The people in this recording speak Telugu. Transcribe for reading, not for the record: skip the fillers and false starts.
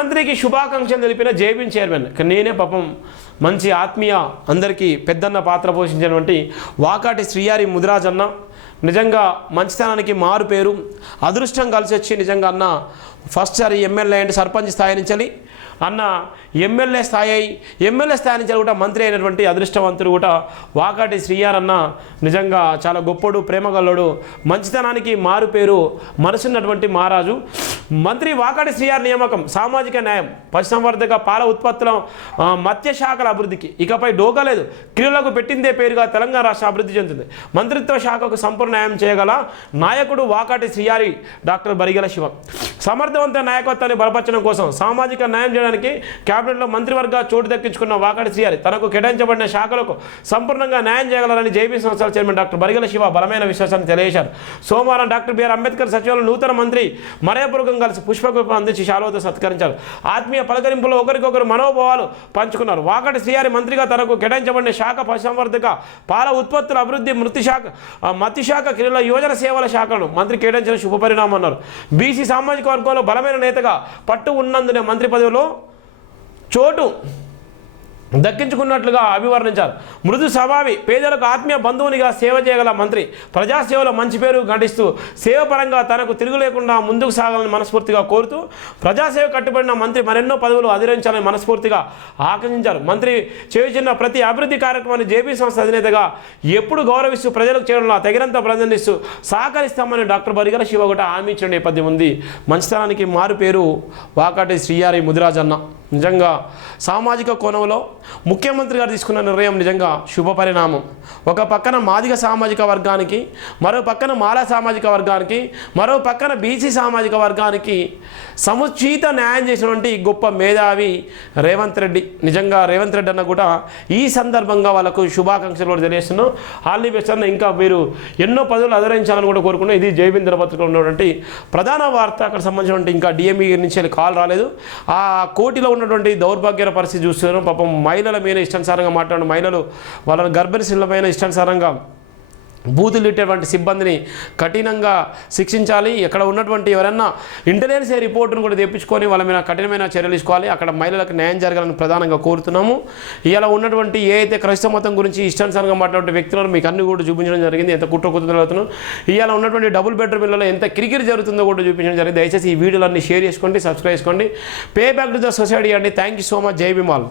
మంత్రికి శుభాకాంక్షలు తెలిపిన జేబీఎం చైర్మన్. నేనే పాపం మంచి ఆత్మీయ అందరికీ పెద్దన్న పాత్ర పోషించినటువంటి వాకాటి శ్రీయారి ముదిరాజన్న నిజంగా మంచితనానికి మారు పేరు, అదృష్టం కలిసి వచ్చి నిజంగా అన్న ఫస్ట్ సారి ఎమ్మెల్యే అంటే సర్పంచ్ స్థాయి నుంచి అన్న ఎమ్మెల్యే స్థాయి నుంచి కూడా మంత్రి అయినటువంటి అదృష్టవంతుడు కూడా వాకాటి శ్రీయార్ అన్న నిజంగా చాలా గొప్పడు, ప్రేమగల్లుడు, మంచితనానికి మారు పేరు, మనసున్నటువంటి మహారాజు. మంత్రి వాకాటి శ్రీయార్ నియామకం సామాజిక న్యాయం, పశుసంవర్ధక, పాల ఉత్పత్తుల, మత్స్య శాఖల అభివృద్ధికి ఇకపై డోకా లేదు. క్రీడలకు పెట్టిందే పేరుగా తెలంగాణ రాష్ట్రం అభివృద్ధి చెందుతుంది. మంత్రిత్వ శాఖకు సంపూర్ణ న్యాయం చేయగల నాయకుడు వాకాటి శ్రీయారి డాక్టర్ బరిగెల శివ. సమర్థవంత నాయకత్వాన్ని బలపరచడం కోసం సామాజిక న్యాయం చేయడానికి క్యాబినెట్లో మంత్రివర్గ చోటు దక్కించుకున్న వాకాటి శ్రీయారి తనకు కేటాయించబడిన శాఖలకు సంపూర్ణంగా న్యాయం చేయగలరని జేబీఎం సంస్థల చైర్మన్ డాక్టర్ బరిగెల శివ బలమైన విశ్వాసాన్ని తెలియజేశారు. సోమవారం డాక్టర్ బిఆర్ అంబేద్కర్ సచివాలయంలో నూతన మంత్రి మర్యాదపూర్వకంగా కలిసి పుష్పగుప్పం అందించి శాలువతో సత్కరించారు. ఆత్మీయ పలకరింపులో ఒకరికొకరు మనోభావాలు పంచుకున్నారు. వాకాటి శ్రీయారి మంత్రిగా తనకు కేటాయించబడిన శాఖ పశుసంవర్ధక, పాల ఉత్పత్తుల అభివృద్ధి, మత్స్య శాఖ, క్రీడల, యువజన సేవల శాఖలను మంత్రి కేటాయించిన శుభపరిణామం అన్నారు. బీసీ సామాజిక వర్గంలో బలమైన నేతగా పట్టు ఉన్నందునే మంత్రి పదవిలో చోటు దక్కించుకున్నట్లుగా అభివర్ణించారు. మృదు స్వభావి, పేదలకు ఆత్మీయ బంధువునిగా సేవ చేయగల మంత్రి, ప్రజాసేవలో మంచి పేరు గడిస్తూ సేవపరంగా తనకు తిరుగు లేకుండా ముందుకు సాగాలని మనస్ఫూర్తిగా కోరుతూ ప్రజాసేవ కట్టుబడిన మంత్రి మరెన్నో పదవులు అధిరోహించాలని మనస్ఫూర్తిగా ఆకాంక్షించారు. మంత్రి చేయుచున్న ప్రతి అభివృద్ధి కార్యక్రమాన్ని జేబీ సంస్థ అధినేతగా ఎప్పుడు గౌరవిస్తూ ప్రజలకు చేయడంలో తగినంత ప్రాధాన్యతనిస్తూ సహకరిస్తామని డాక్టర్ బరిగెల శివ కూడా హామీ ఇచ్చిన నేపథ్యం ఉంది. మంచితనానికి మారు పేరు వాకాటి శ్రీయారి ముదిరాజన్న. నిజంగా సామాజిక కోణంలో ముఖ్యమంత్రి గారు తీసుకున్న నిర్ణయం నిజంగా శుభ పరిణామం. ఒక పక్కన మాదిగ సామాజిక వర్గానికి, మరో పక్కన మాల సామాజిక వర్గానికి, మరో పక్కన బీసీ సామాజిక వర్గానికి సముచిత న్యాయం చేసినటువంటి గొప్ప మేధావి రేవంత్ రెడ్డి. నిజంగా రేవంత్ రెడ్డి అన్న కూడా ఈ సందర్భంగా వాళ్ళకు శుభాకాంక్షలు కూడా తెలియజేస్తున్నాం. ఆల్ ది బెస్ట్ అన్న. ఇంకా మీరు ఎన్నో పదవులు అధిరోహించాలని కూడా కోరుకున్నాం. ఇది జేబీఎం దినపత్రికలో ఉన్నటువంటి ప్రధాన వార్త. అక్కడ సంబంధించినటువంటి ఇంకా డిఎంఈ నుంచి కాల్ రాలేదు. ఆ కోటిలో ఉన్నటువంటి దౌర్భాగ్య పరిస్థితి చూస్తున్నాం. పాపం మహిళల మీద ఇష్టానుసారంగా మాట్లాడిన మహిళలు వాళ్ళని గర్భిణీ స్త్రీల పైన ఇష్టానుసారంగా బూతులు ఇట్టేటువంటి సిబ్బందిని కఠినంగా శిక్షించాలి. ఇక్కడ ఉన్నటువంటి ఎవరైనా ఇంటెలిజెన్స్ రిపోర్టును కూడా తెప్పించుకొని వాళ్ళ మీద కఠినమైన చర్యలు తీసుకోవాలి. అక్కడ మహిళలకు న్యాయం జరగాలని ప్రధానంగా కోరుతున్నాము. ఇలా ఉన్నటువంటి ఏ అయితే క్రైస్తవ మతం గురించి ఇష్టానుసారంగా మాట్లాడే వ్యక్తులను మీకు అన్ని కూడా చూపించడం జరిగింది. ఎంత కుట్రకుతుందో ఇలా ఉన్నటువంటి డబుల్ బెడ్రూమ్ ఇళ్లలో ఎంత కిరికిరి జరుగుతుందో కూడా చూపించడం జరిగింది. దయచేసి ఈ వీడియోలన్నీ షేర్ చేసుకోండి, సబ్స్క్రైబ్ చేసుకోండి. Pay back to the society అండి. Thank you so much. జై భీమ్ ఆల్.